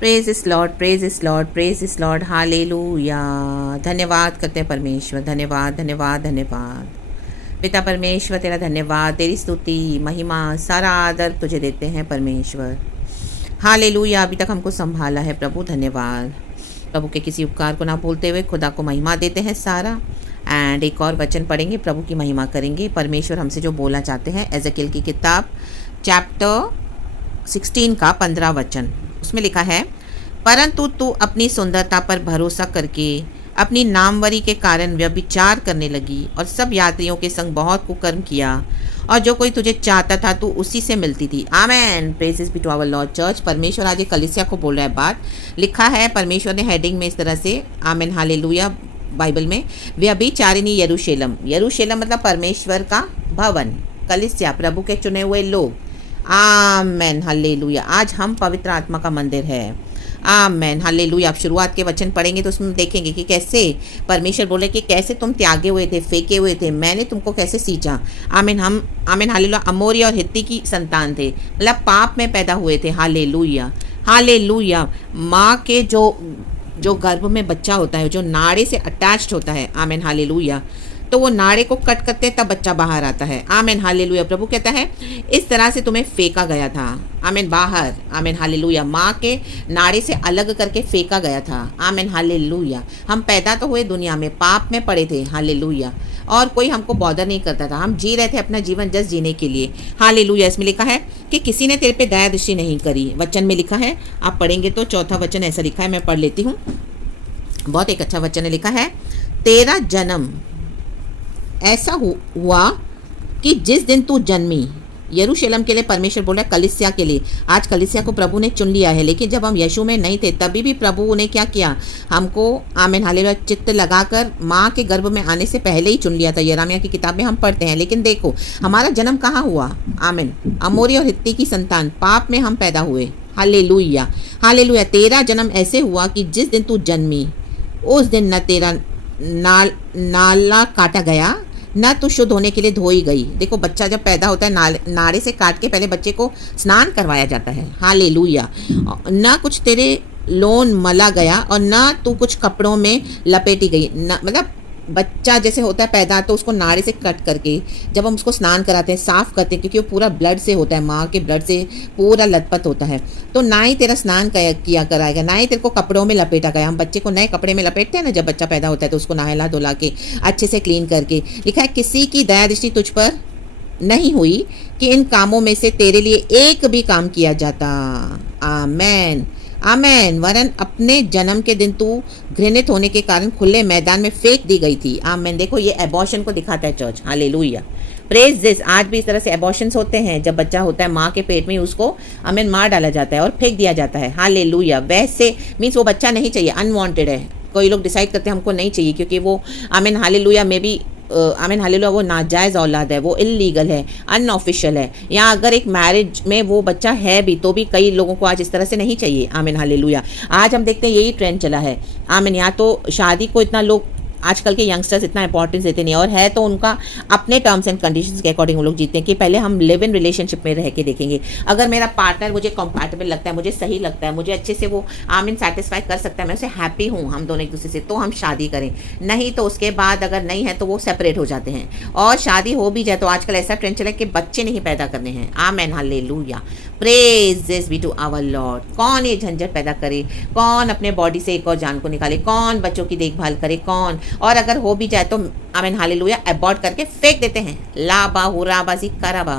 Praise इस Lord, praise इस Lord, praise इस लॉर्ड, हालेलुया। धन्यवाद करते हैं परमेश्वर, धन्यवाद धन्यवाद धन्यवाद। पिता परमेश्वर तेरा धन्यवाद, तेरी स्तुति महिमा सारा आदर तुझे देते हैं परमेश्वर। हालेलुया। अभी तक हमको संभाला है प्रभु, धन्यवाद। प्रभु के किसी उपकार को ना भूलते हुए खुदा को महिमा देते हैं सारा। एंड एक और वचन पढ़ेंगे, प्रभु की महिमा करेंगे। परमेश्वर हमसे जो बोलना चाहते हैं, एजेकिएल की किताब चैप्टर 16 का 15 वचन, उसमें लिखा है, परंतु तू अपनी सुंदरता पर भरोसा करके अपनी नामवरी के कारण व्यभिचार करने लगी और सब यात्रियों के संग बहुत कुकर्म किया, और जो कोई तुझे चाहता था तू उसी से मिलती थी। Amen. Praises be to our Lord church. परमेश्वर आज एक कलीसिया को बोल रहा है बात। लिखा है परमेश्वर ने हेडिंग में इस तरह से, आमेन हालेलुया, बाइबल में, व्यभिचारिणी यरूशलेम। यरूशलेम मतलब परमेश्वर का भवन, कलीसिया, प्रभु के चुने हुए लोग। Amen hallelujah. आज हम पवित्र आत्मा का मंदिर है। Amen hallelujah. आप शुरुआत के वचन पढ़ेंगे तो उसमें देखेंगे कि कैसे परमेश्वर बोले कि कैसे तुम त्यागे हुए थे, फेंके हुए थे, मैंने तुमको कैसे सींचा। आमीन। हम आमीन हालेलुया अमोरी और हित्ती की संतान थे, मतलब पाप में पैदा हुए थे। Hallelujah hallelujah. माँ के जो गर्भ में बच्चा होता है, जो नाड़े से अटैच्ड होता है, आमीन हालेलुया, तो वो नाड़े को कट करते तब बच्चा बाहर आता है। आमीन हालेलुया। प्रभु कहता है इस तरह से तुम्हें फेंका गया था, आमीन, बाहर। आमीन हालेलुया। माँ के नाड़े से अलग करके फेंका गया था। आमीन हालेलुया। हम पैदा तो हुए दुनिया में, पाप में पड़े थे। हालेलुया। और कोई हमको बॉदर नहीं करता था, हम जी रहे थे अपना जीवन जस्ट जीने के लिए। हालेलुया। इसमें लिखा है कि किसी ने तेरे पे दया दृष्टि नहीं करी। वचन में लिखा है, आप पढ़ेंगे तो चौथा वचन ऐसा लिखा है, मैं पढ़ लेती हूँ। बहुत एक अच्छा वचन है, लिखा है, तेरा जन्म ऐसा हुआ कि जिस दिन तू जन्मी। यरूशलेम के लिए परमेश्वर बोल रहा है, कलीसिया के लिए। आज कलीसिया को प्रभु ने चुन लिया है, लेकिन जब हम यीशु में नहीं थे तभी भी प्रभु ने क्या किया, हमको आमीन हालेलुया चित्त लगाकर माँ के गर्भ में आने से पहले ही चुन लिया था। यिर्मयाह की किताब में हम पढ़ते हैं। लेकिन देखो हमारा जन्म कहाँ हुआ, आमीन, अमोरी और हित्ती की संतान, पाप में हम पैदा हुए। Hallelujah hallelujah. तेरा जन्म ऐसे हुआ कि जिस दिन तू जन्मी उस दिन न तेरा नाला काटा गया, न तो शुद्ध होने के लिए धोई गई। देखो बच्चा जब पैदा होता है नाड़े से काट के पहले बच्चे को स्नान करवाया जाता है। हालेलुया। न कुछ तेरे लोन मला गया और न तू कुछ कपड़ों में लपेटी गई। न मतलब बच्चा जैसे होता है पैदा तो उसको नाड़े से कट करके जब हम उसको स्नान कराते हैं, साफ़ करते हैं, क्योंकि वो पूरा ब्लड से होता है, माँ के ब्लड से पूरा लथपथ होता है, तो ना ही तेरा स्नान किया कराएगा, ना ही तेरे को कपड़ों में लपेटा गया। हम बच्चे को नए कपड़े में लपेटते हैं ना, जब बच्चा पैदा होता है तो उसको नहला धुला के अच्छे से क्लीन करके। लिखा है किसी की दया दृष्टि तुझ पर नहीं हुई कि इन कामों में से तेरे लिए एक भी काम किया जाता। आमेन आमेन। वरन अपने जन्म के दिन तू घृणित होने के कारण खुले मैदान में फेंक दी गई थी। आमेन। देखो ये एबॉर्शन को दिखाता है चर्च। हालेलुया। Praise this. आज भी इस तरह से एबॉर्शंस होते हैं, जब बच्चा होता है माँ के पेट में उसको आमेन मार डाला जाता है और फेंक दिया जाता है। हालेलुया। वैसे मीन्स वो बच्चा नहीं चाहिए, अनवांटेड है। कोई लोग डिसाइड करते हैं हमको नहीं चाहिए क्योंकि वो आमेन हालेलुया में भी आमीन हालेलुया वो नाजायज़ औलाद है, वो इल्लीगल है, अनऑफिशियल है। या अगर एक मैरिज में वो बच्चा है भी तो भी कई लोगों को आज इस तरह से नहीं चाहिए। आमीन हालेलुया। आज हम देखते हैं यही ट्रेंड चला है। आमीन। या तो शादी को इतना लोग आजकल के यंगस्टर्स इतना इंपॉर्टेंस देते नहीं, और है तो उनका अपने टर्म्स एंड कंडीशंस के अकॉर्डिंग वो लोग जीते हैं कि पहले हम लिव इन रिलेशनशिप में रह के देखेंगे। अगर मेरा पार्टनर मुझे कंपैटिबल लगता है, मुझे सही लगता है, मुझे अच्छे से वो आमीन सेटिस्फाई कर सकता है, मैं उससे हैप्पी हूँ, हम दोनों एक दूसरे से, तो हम शादी करें। नहीं तो उसके बाद अगर नहीं है तो वो सेपरेट हो जाते हैं। और शादी हो भी जाए तो आजकल ऐसा ट्रेंड चला है कि बच्चे नहीं पैदा करने हैं। Amen hallelujah. Praise this be to our lord. कौन ये झंझट पैदा करे, कौन अपने बॉडी से एक और जान को निकाले, कौन बच्चों की देखभाल करे, कौन, और अगर हो भी जाए तो आमीन हालेलुया अबॉर्ट करके फेंक देते हैं। लाबा हुराबाजी कराबा।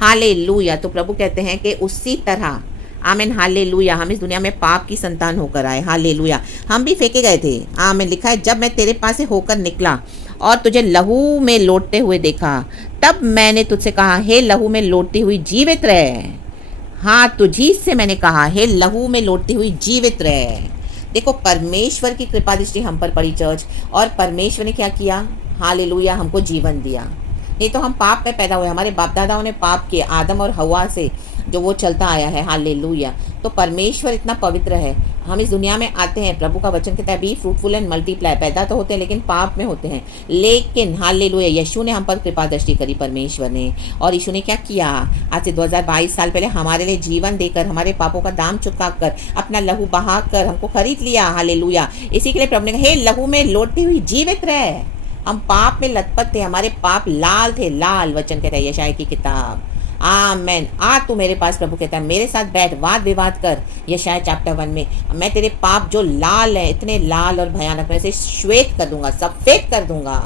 हालेलुया। तो प्रभु कहते हैं कि उसी तरह आमीन हालेलुया हम इस दुनिया में पाप की संतान होकर आए। हालेलुया। हम भी फेंके गए थे। आमीन। लिखा है जब मैं तेरे पास से होकर निकला और तुझे लहू में लौटते हुए देखा, तब मैंने तुझसे कहा हे लहू में लौटती हुई जीवित रहे। हाँ, तुझी से मैंने कहा हे लहू में लौटती हुई जीवित रहे। देखो परमेश्वर की कृपा दृष्टि हम पर पड़ी चर्च, और परमेश्वर ने क्या किया, हालेलुया, हमको जीवन दिया। नहीं तो हम पाप में पैदा हुए, हमारे बाप दादाओं ने पाप किए, आदम और हवा से जो वो चलता आया है। हालेलुया। तो परमेश्वर इतना पवित्र है। हम इस दुनिया में आते हैं, प्रभु का वचन कहता है बी फ्रूटफुल एंड मल्टीप्लाई, पैदा तो होते हैं लेकिन पाप में होते हैं। लेकिन हालेलुया, यीशु ने हम पर कृपा दृष्टि करी, परमेश्वर ने, और यीशु ने क्या किया, आज से 2022 साल पहले हमारे लिए जीवन देकर, हमारे पापों का दाम चुका कर, अपना लहू बहा कर हमको खरीद लिया। हालेलुया। इसी के लिए प्रभु ने कहा, हे लहू में लौटती हुई जीवित रहे। हम पाप में लथपथ थे, हमारे पाप लाल थे, लाल, वचन कहता है यशायाह की किताब। आमेन। आ तू मेरे पास, प्रभु कहता है, मेरे साथ बैठ, वाद विवाद कर। यशायाह चैप्टर 1 में, मैं तेरे पाप जो लाल है, इतने लाल और भयानक, मैं इसे श्वेत कर दूंगा, सफेद कर दूंगा।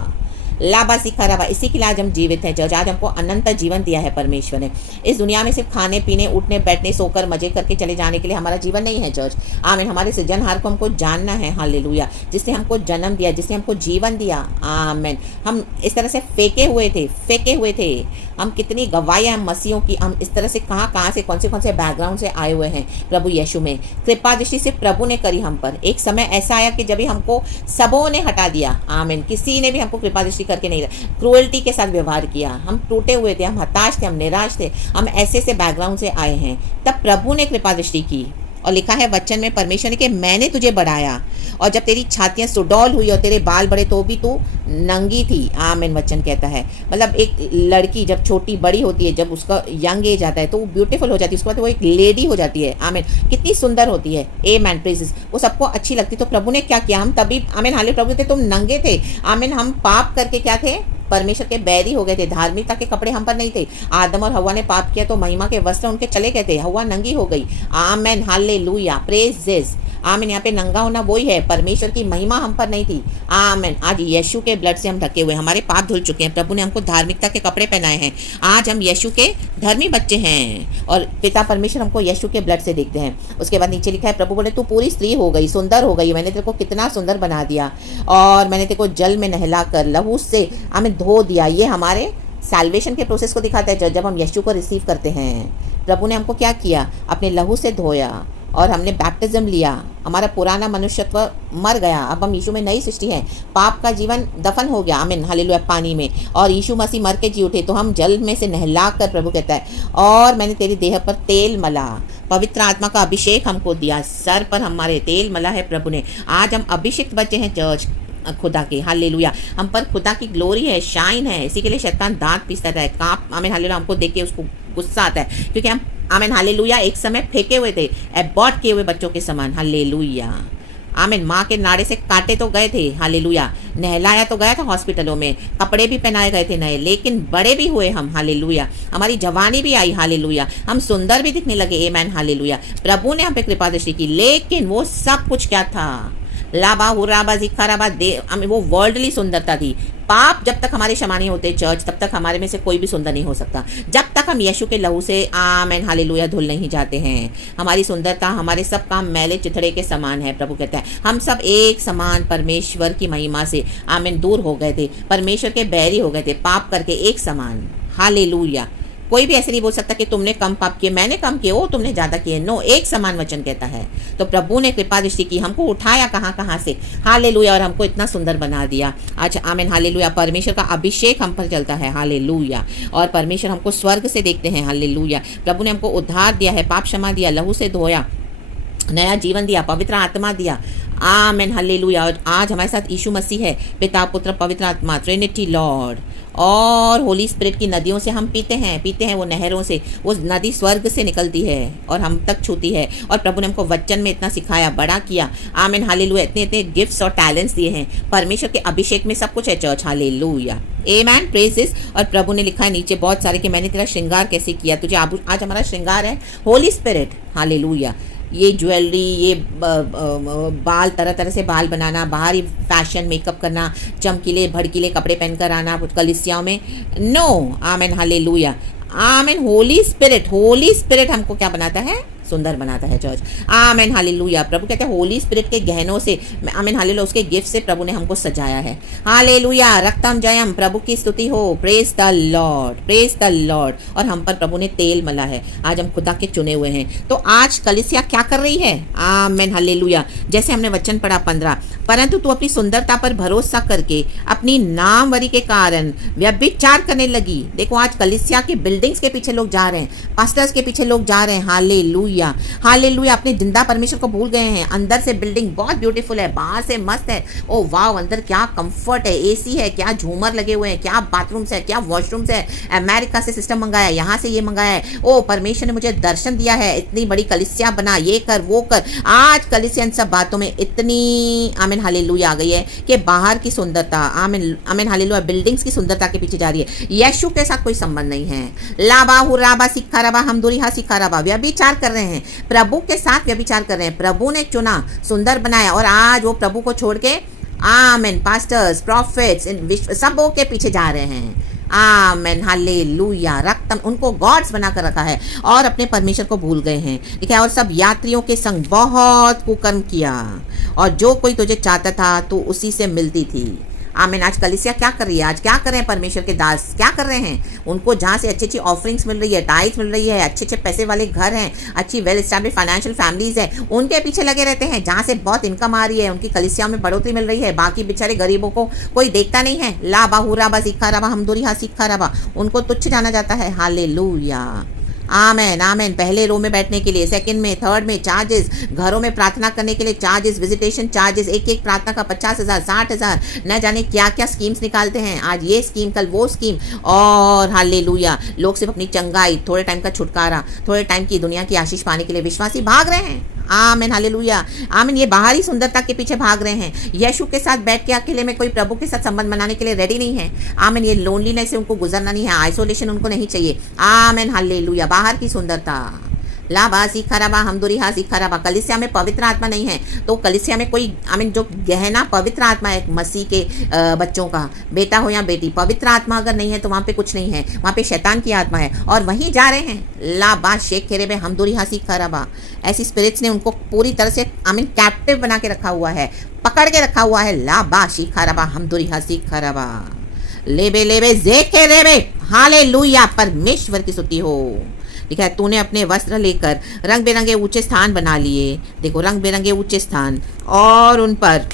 लाबा सीखा रबा। इसी के लिए आज हम जीवित हैं जज। आज हमको अनंत जीवन दिया है परमेश्वर ने। इस दुनिया में सिर्फ खाने पीने, उठने बैठने, सोकर मजे करके चले जाने के लिए हमारा जीवन नहीं है जज। आमीन। हमारे सृजनहार को हमको जानना है, हालेलुया, जिसने हमको जन्म दिया, जिसने हमको जीवन दिया। आमीन। हम इस तरह से फेंके हुए थे। हम कितनी गवाहियाँ हम मसीहों की, हम इस तरह से कहाँ से कौन से बैकग्राउंड से आए हुए हैं प्रभु यीशु में। कृपा दृष्टि से प्रभु ने करी हम पर। एक समय ऐसा आया कि जब भी हमको सबों ने हटा दिया। आमीन। किसी ने भी हमको कृपा दृष्टि करके नहीं रहा, क्रूएल्टी के साथ व्यवहार किया। हम टूटे हुए थे, हम हताश थे, हम निराश थे, हम ऐसे बैकग्राउंड से आए हैं। तब प्रभु ने कृपा दृष्टि की, और लिखा है वचन में परमेश्वर ने कि मैंने तुझे बढ़ाया, और जब तेरी छातियां सुडौल हुई और तेरे बाल बड़े तो भी तू नंगी थी। आमीन। वचन कहता है, मतलब एक लड़की जब छोटी बड़ी होती है, जब उसका यंग एज आता है तो वो ब्यूटीफुल हो जाती है, उसके बाद वो एक लेडी हो जाती है। आमीन। कितनी सुंदर होती है। आमीन। प्रेजेस, वो सबको अच्छी लगती। तो प्रभु ने क्या किया, हम तभी, आमीन, हाले प्रभु थे, तुम नंगे थे। आमीन। हम पाप करके क्या थे, परमेश्वर के बैरी हो गए थे। धार्मिकता के कपड़े हम पर नहीं थे। आदम और हवा ने पाप किया तो महिमा के वस्त्र उनके चले गए थे, हवा नंगी हो गई। आमेन। हालेलुया। प्रेजेस। आमीन। यहाँ पे नंगा होना वही है, परमेश्वर की महिमा हम पर नहीं थी। आमीन। आज यीशु के ब्लड से हम ढके हुए, हमारे पाप धुल चुके हैं। प्रभु ने हमको धार्मिकता के कपड़े पहनाए हैं। आज हम यीशु के धर्मी बच्चे हैं, और पिता परमेश्वर हमको यीशु के ब्लड से देखते हैं। उसके बाद नीचे लिखा है, प्रभु बोले तू पूरी स्त्री हो गई, सुंदर हो गई, मैंने तेरे को कितना सुंदर बना दिया, और मैंने तेरे को जल में नहला कर लहू से हमें धो दिया। ये हमारे सैल्वेशन के प्रोसेस को दिखाता है। जब हम यीशु को रिसीव करते हैं, प्रभु ने हमको क्या किया, अपने लहू से धोया, और हमने बैप्टिज्म लिया। हमारा पुराना मनुष्यत्व मर गया, अब हम यीशु में नई सृष्टि हैं। पाप का जीवन दफन हो गया। आमीन। हालेलुया। पानी में, और यीशु मसीह मर के जी उठे, तो हम जल में से नहला कर, प्रभु कहता है, और मैंने तेरी देह पर तेल मला, पवित्र आत्मा का अभिषेक हमको दिया। सर पर हमारे तेल मला है प्रभु ने। आज हम अभिषिक्त बच्चे हैं चर्च खुदा के। हालेलुया। हम पर खुदा की ग्लोरी है, शाइन है। इसी के लिए शैतान दांत पीसता है, कांप। आमीन। हालेलुया। हमको देख के उसको गुस्सा आता है, क्योंकि हम, आमीन, हालेलुया, एक समय फेंके हुए थे, एबॉर्ट किए हुए बच्चों के समान। हालेलुया। आमीन। माँ के नाड़े से काटे तो गए थे, हालेलुया, नहलाया तो गया था हॉस्पिटलों में, कपड़े भी पहनाए गए थे नए, लेकिन बड़े भी हुए हम। हालेलुया। हमारी जवानी भी आई। हालेलुया। हम सुंदर भी दिखने लगे। आमीन। हालेलुया। प्रभु ने हम पे कृपा दृष्टि की, लेकिन वो सब कुछ क्या था, लाबा हुराबा जिखाराबा दे, वो वर्ल्डली सुंदरता थी। पाप जब तक हमारे क्षमा नहीं होते चर्च, तब तक हमारे में से कोई भी सुंदर नहीं हो सकता, जब तक हम यीशु के लहू से, आमीन, हालेलुया, धुल नहीं जाते हैं। हमारी सुंदरता, हमारे सब काम मैले चिथड़े के समान है। प्रभु कहता है हम सब एक समान परमेश्वर की महिमा से, आमीन, दूर हो गए थे, परमेश्वर के बैरी हो गए थे, पाप करके एक समान। हालेलुया। कोई भी ऐसे नहीं बोल सकता कि तुमने कम पाप किए, मैंने कम किए, वो तुमने ज़्यादा किए। नो, एक समान वचन कहता है। तो प्रभु ने कृपा दृष्टि की, हमको उठाया कहाँ से, हालेलुया, और हमको इतना सुंदर बना दिया। अच्छा, आमीन, हालेलुया। परमेश्वर का अभिषेक हम पर चलता है। हालेलुया। और परमेश्वर हमको स्वर्ग से देखते हैं। हालेलुया। प्रभु ने हमको उद्धार दिया है, पाप क्षमा दिया, लहू से धोया, नया जीवन दिया, पवित्र आत्मा दिया। आमीन। हालेलुया। और आज हमारे साथ यीशु मसीह है, पिता, पुत्र, पवित्र आत्मा, ट्रिनिटी लॉर्ड, और होली स्पिरिट की नदियों से हम पीते हैं वो नहरों से। वो नदी स्वर्ग से निकलती है और हम तक छूती है। और प्रभु ने हमको वचन में इतना सिखाया, बड़ा किया। आमीन। हालेलुया। इतने गिफ्ट्स और टैलेंट्स दिए हैं। परमेश्वर के अभिषेक में सब कुछ है चर्च। हालेलुया। आमीन। प्रेजेस। और प्रभु ने लिखा है नीचे बहुत सारे कि मैंने तेरा श्रृंगार कैसे किया तुझे। आज हमारा श्रृंगार है होली स्पिरिट। हालेलुया। ये ज्वेलरी, ये बाल, तरह तरह से बाल बनाना, बाहरी फैशन मेकअप करना, चमकीले भड़कीले कपड़े पहनकर आना कलीसियाओं में, नो। आमीन। हालेलुया। आमीन। होली स्पिरिट हमको क्या बनाता है, सुंदर बनाता है चर्च। आमीन। हालेलुया। प्रभु कहते हैं होली स्पिरिट के गहनों से, आमीन, हालेलुया, उसके गिफ्ट से प्रभु ने हमको सजाया है। हालेलुया। रक्तम जयम, प्रभु की स्तुति हो। Praise the Lord, praise the Lord. और हम पर प्रभु ने तेल मला है। आज हम खुदा के चुने हुए हैं। तो आज कलीसिया क्या कर रही है, आमीन, हालेलुया। जैसे हमने वचन पढ़ा 15, परंतु तू अपनी सुंदरता पर भरोसा करके अपनी नामवरी के कारण व्यभिचार करने लगी। देखो आज कलीसिया की बिल्डिंग्स के पीछे लोग जा रहे हैं, पास्टर्स के पीछे लोग जा रहे हैं। हालेलुया। Hallelujah hallelujah. अपने जिंदा परमेश्वर को भूल गए हैं। अंदर से बिल्डिंग बहुत ब्यूटीफुल है, बाहर से मस्त है। ओ वाह, अंदर क्या कंफर्ट है, एसी है, क्या झूमर लगे हुए हैं, क्या बाथरूम्स है, क्या वॉशरूम्स है। अमेरिका से सिस्टम मंगाया, यहाँ से ये मंगाया है। ओ परमेश्वर ने मुझे दर्शन दिया है, इतनी बड़ी कलीसिया बना, ये कर वो कर। आज कलीसिया इन सब बातों में इतनी आमीन हालेलुया आ गई है कि बाहर की सुंदरता, आमीन आमीन हालेलुया, बिल्डिंग्स की सुंदरता के पीछे जा रही है। यीशु के साथ कोई संबंध नहीं है। लाबा हुराबा सिखाराबा हमदुरिहा सिखाराबा, व्यभिचार कर रहे हैं, प्रभु के साथ व्यभिचार कर रहे हैं। प्रभु ने चुना, सुंदर बनाया, और आज वो प्रभु को छोड़ के आमेन पास्टर्स, प्रॉफिट्स, सबों के पीछे जा रहे हैं। Amen hallelujah. रक्तम उनको गॉड्स बनाकर रखा है और अपने परमेश्वर को भूल गए हैं, ठीक है। और सब यात्रियों के संग बहुत कुकर्म किया, और जो कोई तुझे चाहता था तो उसी से मिलती थी। आमीन। आज कलीसिया क्या कर रही है? आज क्या कर रहे हैं परमेश्वर के दास? क्या कर रहे हैं? उनको जहाँ से अच्छी अच्छी ऑफरिंग्स मिल रही है, टाइट्स मिल रही है, अच्छे अच्छे पैसे वाले घर हैं, अच्छी वेल एस्टैब्लिश फाइनेंशियल फैमिलीज है, उनके पीछे लगे रहते हैं। जहाँ से बहुत इनकम आ रही है, उनकी कलीसिया में बढ़ोतरी मिल रही है, बाकी बेचारे गरीबों को कोई देखता नहीं है। ला बाहुराबा सिखा रबा हमदुरिहा सिखा रबा, उनको तुच्छ जाना जाता है। हालेलुया आमेन आमेन। पहले रो में बैठने के लिए, सेकंड में, थर्ड में चार्जेस, घरों में प्रार्थना करने के लिए चार्जेस, विजिटेशन चार्जेस, एक एक प्रार्थना का 50,000 60,000, न जाने क्या क्या स्कीम्स निकालते हैं। आज ये स्कीम, कल वो स्कीम, और हालेलुया लोग सिर्फ अपनी चंगाई, थोड़े टाइम का छुटकारा, थोड़े टाइम की दुनिया की आशीष पाने के लिए विश्वासी भाग रहे हैं। आमीन हालेलुया आमीन। ये बाहरी सुंदरता के पीछे भाग रहे हैं। यीशु के साथ बैठ के अकेले में कोई प्रभु के साथ संबंध बनाने के लिए रेडी नहीं है। आमीन। ये लोनलीनेस से उनको गुजरना नहीं है, आइसोलेशन उनको नहीं चाहिए। आमीन हालेलुया। बाहर की सुंदरता, लाबा सिखाराबा हमदुरिहा सिखाराबा। कलीसिया में पवित्र आत्मा नहीं है तो कलीसिया में कोई आमीन जो गहना पवित्र आत्मा है मसीह के बच्चों का, बेटा हो या बेटी, पवित्र आत्मा अगर नहीं है तो वहाँ पे कुछ नहीं है, वहाँ पे शैतान की आत्मा है, और वहीं जा रहे हैं। लाबा शेख खेरे में हमदुरिहा सिखाराबा। ऐसी स्पिरिट्स ने उनको पूरी तरह से आमीन कैप्टिव बना के रखा हुआ है, पकड़ के रखा हुआ है। लाबा शिखाराबा हमदुरिहा सिखाराबा। लेबे लेबे जेखे रेबे हालेलुया। परमेश्वर की स्तुति हो। ठीक है। तूने अपने वस्त्र लेकर रंग बिरंगे ऊंचे स्थान बना लिए। देखो रंग बिरंगे ऊंचे स्थान, और उन पर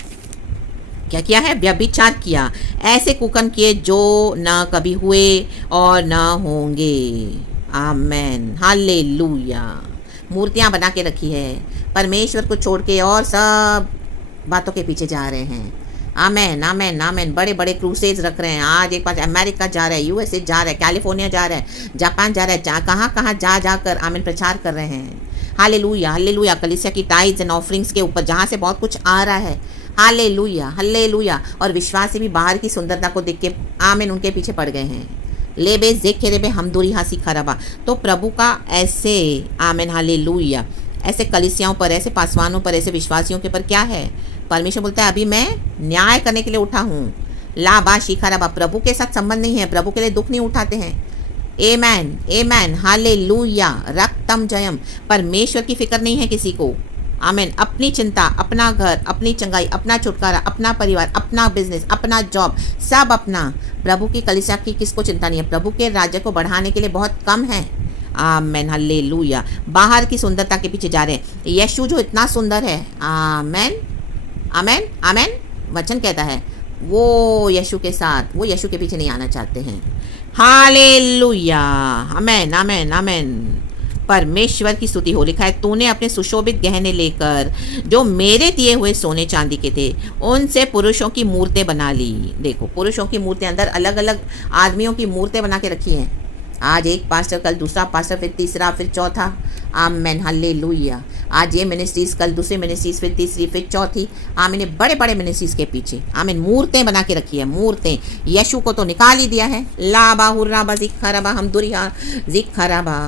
क्या किया है? व्यभिचार किया। ऐसे कुकर्म किए जो ना कभी हुए और ना होंगे। Amen hallelujah. मूर्तियां बना के रखी है, परमेश्वर को छोड़ के और सब बातों के पीछे जा रहे हैं। आमेन आमेन आमेन। बड़े बड़े क्रूसेज रख रहे हैं। आज एक पास अमेरिका जा रहा है, यूएसए जा रहा है, कैलिफोर्निया जा रहा है, जापान जा रहा है, कहाँ कहाँ जा जाकर आमीन प्रचार कर रहे हैं। Hallelujah hallelujah. कलीसिया की टाइट्स एंड ऑफरिंग्स के ऊपर जहाँ से बहुत कुछ आ रहा है। Hallelujah hallelujah. और विश्वासी भी बाहर की सुंदरता को देख के आमीन उनके पीछे पड़ गए हैं। लेबे जेखे रेबे हमदुरिहा सिखाराबा। तो प्रभु का ऐसे आमीन हालेलुया, ऐसे कलीसियाओं पर, ऐसे पासवानों पर, ऐसे विश्वासियों के पर क्या है? परमेश्वर बोलता है अभी मैं न्याय करने के लिए उठा हूँ। लाबा शिखाराबा। प्रभु के साथ संबंध नहीं है, प्रभु के लिए दुख नहीं उठाते हैं। एमैन एमैन हालेलुया। रक्तम जयम। परमेश्वर की फिक्र नहीं है किसी को। आमीन। अपनी चिंता, अपना घर, अपनी चंगाई, अपना छुटकारा, अपना परिवार, अपना बिजनेस, अपना जॉब, सब अपना। प्रभु की कलीसिया की किसको चिंता नहीं है। प्रभु के राज्य को बढ़ाने के लिए बहुत कम है। Amen hallelujah. बाहर की सुंदरता के पीछे जा रहे हैं। यीशु जो इतना सुंदर है, आमेन आमेन आमेन, वचन कहता है वो यीशु के साथ, वो यीशु के पीछे नहीं आना चाहते हैं। हालेलुया आमेन आमेन आमेन। परमेश्वर की स्तुति हो। लिखा है तूने अपने सुशोभित गहने लेकर जो मेरे दिए हुए सोने चांदी के थे उनसे पुरुषों की मूर्तें बना ली। देखो पुरुषों की मूर्तें, अंदर अलग अलग आदमियों की मूर्तें बना के रखी हैं। आज एक पास्टर, कल दूसरा पास्टर, फिर तीसरा, फिर चौथा। Amen hallelujah. आज ये मिनिस्ट्रीज, कल दूसरी मिनिस्ट्रीज, फिर तीसरी, फिर चौथी। आमीन। बड़े बड़े मिनिस्ट्रीज के पीछे आमीन मूर्तें बना के रखी है। मूर्तें। यीशु को तो निकाल ही दिया है। लाबा हुर्राबा जिक्खराबा हमदुरिहा जिक्खराबा।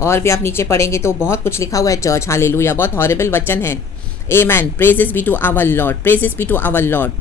और भी आप नीचे पढ़ेंगे तो बहुत कुछ लिखा हुआ है चर्च। हालेलुया। बहुत हॉरिबल वचन है। Amen. Praises be to our Lord, praises be to our Lord.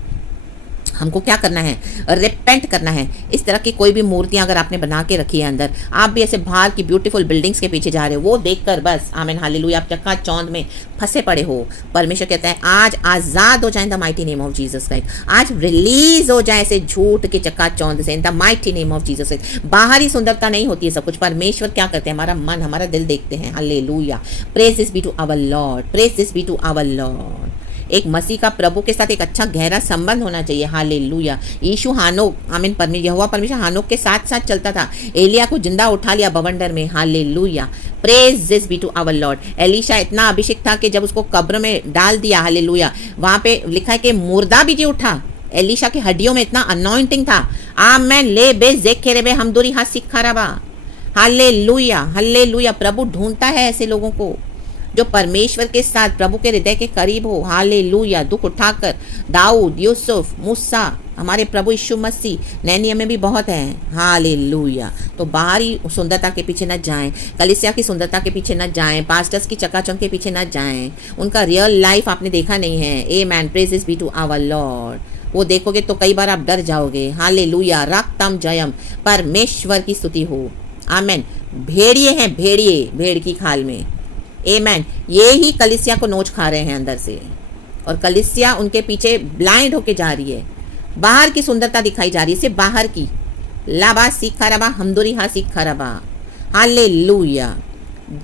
हमको क्या करना है? रिपेंट करना है। इस तरह की कोई भी मूर्तियां अगर आपने बना के रखी है अंदर, आप भी ऐसे बाहर की ब्यूटीफुल बिल्डिंग्स के पीछे जा रहे हो, वो देखकर बस आमीन हालेलुया आप चक्का चौंध में फंसे पड़े हो। परमेश्वर कहता है आज आज़ाद हो जाए in the mighty name of Jesus Christ. आज रिलीज हो जाए ऐसे झूठ के चक्का चौंध से in the mighty name of Jesus Christ. बाहरी सुंदरता नहीं होती है सब कुछ। परमेश्वर क्या करते हैं? हमारा मन, हमारा दिल देखते हैं। Hallelujah. Praise this be to our lord, praise this be to our lord. एक मसीह का प्रभु के साथ एक अच्छा गहरा संबंध होना चाहिए। हालेलुया। यीशु हानोक आमीन यहोवा परमेश्वर हानोक के साथ साथ चलता था। एलिया को जिंदा उठा लिया बवंडर में। Hallelujah. Praise this be to our lord. Elisha इतना अभिषेक था कि जब उसको कब्र में डाल दिया, हालेलुया, वहां पे लिखा है कि मुर्दा भी जी उठा। एलीशा की हड्डियों में इतना अनॉइंटिंग था। आमेन ले बे जेखेरे बे हमदुरी हा सिखाराबा। Hallelujah hallelujah. प्रभु ढूंढता है ऐसे लोगों को जो परमेश्वर के साथ प्रभु के हृदय के करीब हो। हालेलुया। दुख उठाकर दाऊद, यूसुफ, मूसा, हमारे प्रभु यीशु मसीह, नए नियम में भी बहुत हैं। हालेलुया। तो बाहरी सुंदरता के पीछे न जाएं, कलीसिया की सुंदरता के पीछे न जाएं, पास्टर्स की चकाचौंध के पीछे न जाएं। उनका रियल लाइफ आपने देखा नहीं है। Amen. Praises be to our Lord. वो देखोगे तो कई बार आप डर जाओगे। हालेलुया। रक्तम जयम। परमेश्वर की स्तुति हो। आमेन। भेड़िए हैं, भेड़िए भेड़ की खाल में। आमेन। ये ही कलीसिया को नोच खा रहे हैं अंदर से, और कलीसिया उनके पीछे ब्लाइंड होके जा रही है। बाहर की सुंदरता दिखाई जा रही है, सिर्फ बाहर की। लाबा सीखा रबा हमदुरी हा सीखा रबा। हालेलुया।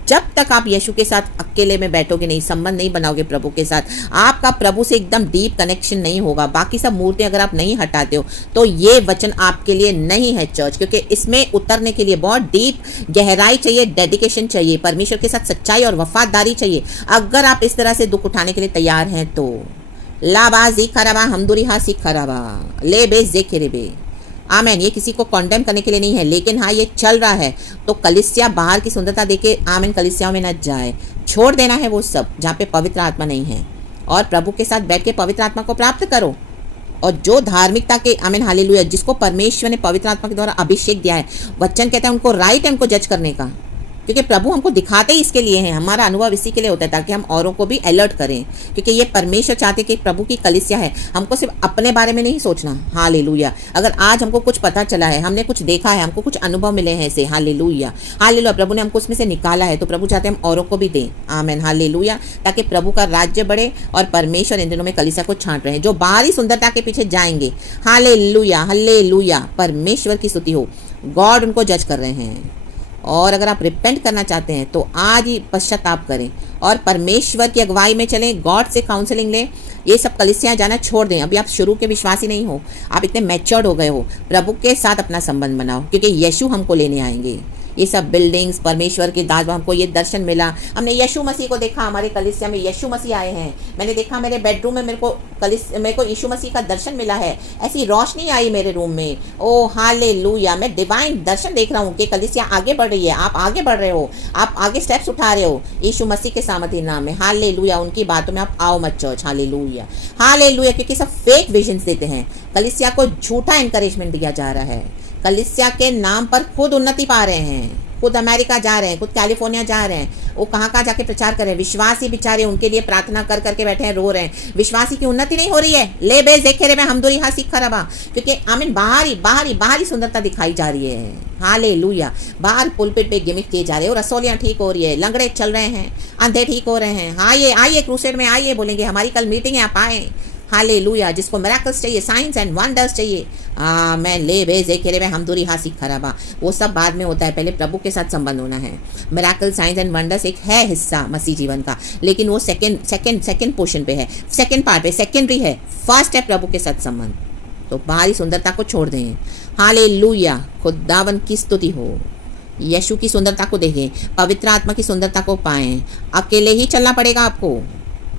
जब तक आप यीशु के साथ अकेले में बैठोगे नहीं, संबंध नहीं बनाओगे प्रभु के साथ, आपका प्रभु से एकदम डीप कनेक्शन नहीं होगा। बाकी सब मूर्तियां अगर आप नहीं हटाते हो तो ये वचन आपके लिए नहीं है चर्च, क्योंकि इसमें उतरने के लिए बहुत डीप गहराई चाहिए, डेडिकेशन चाहिए, परमेश्वर के साथ सच्चाई और वफादारी चाहिए। अगर आप इस तरह से दुख उठाने के लिए तैयार हैं तो लाबा जी खराबा हमदुरी हा सीख खराबा ले बे जे खेरे। आमेन। ये किसी को कॉन्डेम करने के लिए नहीं है, लेकिन हाँ ये चल रहा है तो कलीसिया बाहर की सुंदरता देखे आमेन कलीसियाओं में न जाए। छोड़ देना है वो सब जहाँ पे पवित्र आत्मा नहीं है, और प्रभु के साथ बैठ के पवित्र आत्मा को प्राप्त करो। और जो धार्मिकता के आमेन हालेलुया जिसको परमेश्वर ने पवित्र आत्मा के द्वारा अभिषेक दिया है, वचन कहते हैं उनको राइट है उनको जज करने का, क्योंकि प्रभु हमको दिखाते ही इसके लिए हैं। हमारा अनुभव इसी के लिए होता है ताकि हम औरों को भी अलर्ट करें, क्योंकि ये परमेश्वर चाहते कि प्रभु की कलीसिया है। हमको सिर्फ अपने बारे में नहीं सोचना। हालेलुया। अगर आज हमको कुछ पता चला है, हमने कुछ देखा है, हमको कुछ अनुभव मिले हैं ऐसे, हालेलुया हालेलुया, प्रभु ने हमको उसमें से निकाला है, तो प्रभु चाहते हैं हम औरों को भी दें। Amen hallelujah. ताकि प्रभु का राज्य बढ़े और परमेश्वर इन दिनों में कलीसिया को छांट रहे हैं जो बाहरी सुंदरता के पीछे जाएंगे। Hallelujah hallelujah. परमेश्वर की स्तुति हो। गॉड उनको जज कर रहे हैं, और अगर आप रिपेंट करना चाहते हैं तो आज ही पश्चाताप करें और परमेश्वर की अगुवाई में चलें, गॉड से काउंसलिंग लें। ये सब कलीसियाँ जाना छोड़ दें। अभी आप शुरू के विश्वासी नहीं हो, आप इतने मैच्योर्ड हो गए हो। प्रभु के साथ अपना संबंध बनाओ, क्योंकि यीशु हमको लेने आएंगे। ये सब बिल्डिंग्स परमेश्वर के दास, हमको ये दर्शन मिला, हमने यीशु मसीह को देखा। हमारे कलीसिया में यीशु मसीह आए हैं। मैंने देखा मेरे बेडरूम में मेरे को यीशु मसीह का दर्शन मिला है। ऐसी रोशनी आई मेरे रूम में। ओ हालेलुया। मैं डिवाइन दर्शन देख रहा हूँ कि कलीसिया आगे बढ़ रही है। आप आगे बढ़ रहे हो, आप आगे स्टेप्स उठा रहे हो यीशु मसीह के सामर्थ्य नाम में। हालेलुया। उनकी बातों में आप आओ मत चर्च। Hallelujah hallelujah. क्योंकि सब फेक विजन्स देते हैं, कलीसिया को झूठा इंकरेजमेंट दिया जा रहा है। कलीसिया के नाम पर खुद उन्नति पा रहे हैं, खुद अमेरिका जा रहे हैं, खुद कैलिफोर्निया जा रहे हैं, वो कहाँ जाके प्रचार कर रहे हैं। विश्वासी बेचारे उनके लिए प्रार्थना कर करके बैठे हैं, रो रहे हैं। विश्वासी की उन्नति नहीं हो रही है। ले बे जेखेरे में हमदुरी हा सीखा रबा। क्योंकि आमीन बाहरी सुंदरता दिखाई जा रही है। हालेलुया। बाहर पुलपिट पे गिमिक किए जा रहे हैं, और रसोलियाँ ठीक हो रही है, लंगड़े चल रहे हैं, अंधे ठीक हो रहे हैं। आइए क्रूसेड में आइए, बोलेंगे हमारी कल मीटिंग है, आप आए। हालेलुया। जिसको मिरेकल्स चाहिए, साइंस एंड वंडर्स चाहिए, मैं ले बे जेखेरे में हमदुरी हा सीख खराबा, वो सब बाद में होता है। पहले प्रभु के साथ संबंध होना है। मिरेकल, साइंस एंड वंडर्स एक है हिस्सा मसीह जीवन का, लेकिन वो सेकंड पोर्शन पे है, सेकंड पार्ट पे, सेकेंडरी है। फर्स्ट है प्रभु के साथ संबंध। तो बाहरी सुंदरता को छोड़ दें। हालेलुया। खुदावन की स्तुति हो। यीशु की सुंदरता को देखें, पवित्र आत्मा की सुंदरता को पाएं। अकेले ही चलना पड़ेगा आपको।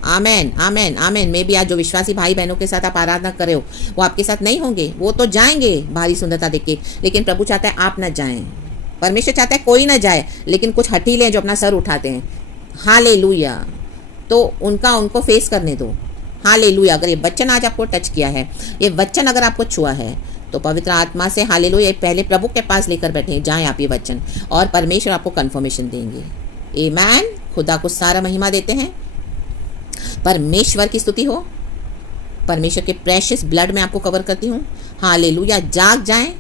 आमेन आमेन आमेन। मैं भी आज जो विश्वासी भाई बहनों के साथ आप आराधना कर रहे हो, वो आपके साथ नहीं होंगे। वो तो जाएंगे बाहरी सुंदरता देख के, लेकिन प्रभु चाहता है आप न जाएं। परमेश्वर चाहता है कोई ना जाए, लेकिन कुछ हठीले हैं जो अपना सर उठाते हैं। हालेलुया। तो उनको फेस करने दो। हालेलुया। अगर ये वचन आज आपको टच किया है, ये वचन अगर आपको छुआ है, तो पवित्र आत्मा से हालेलुया पहले प्रभु के पास लेकर बैठे जाएं आप ये वचन, और परमेश्वर आपको कन्फर्मेशन देंगे। आमेन। खुदा को सारा महिमा देते हैं। परमेश्वर की स्तुति हो। परमेश्वर के प्रेशियस ब्लड में आपको कवर करती हूँ। हालेलुया। जाग जाएं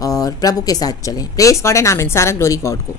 और प्रभु के साथ चलें। प्रेज गॉड एंड आमीन। सारा ग्लोरी गॉड को।